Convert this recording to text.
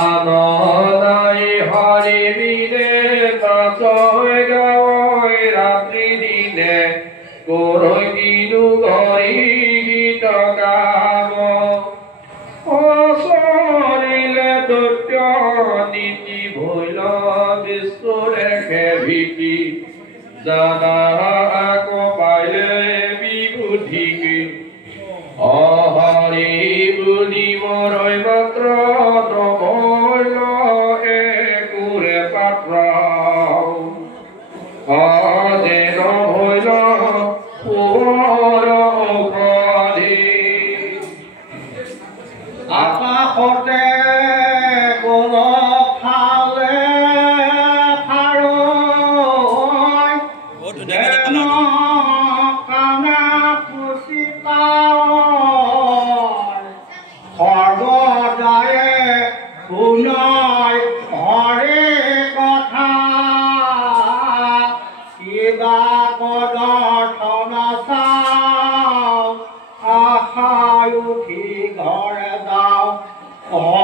আনন্দাই হৰি বিনে নাচয় গাওয় ৰাত্ৰি দিনে কৰই দিনু গৰি গীত গাব অসৰিলে দৈত্য নীতি ভৈল বিষ্ণুৰেখে ভীতি জানা আকৌ পাইলে বিবুদ্ধিকে অহৰি বুলি মৰৈ মাত্ৰ নমৈল একোৰে পাত্ৰ অজে নহৈল পোহৰ ঔষধি আকাশতে কোন ফালে ফাৰৈ যেন কানা সৰ্বদায়ে শুনাই হৰে কথা কিবা পদৰ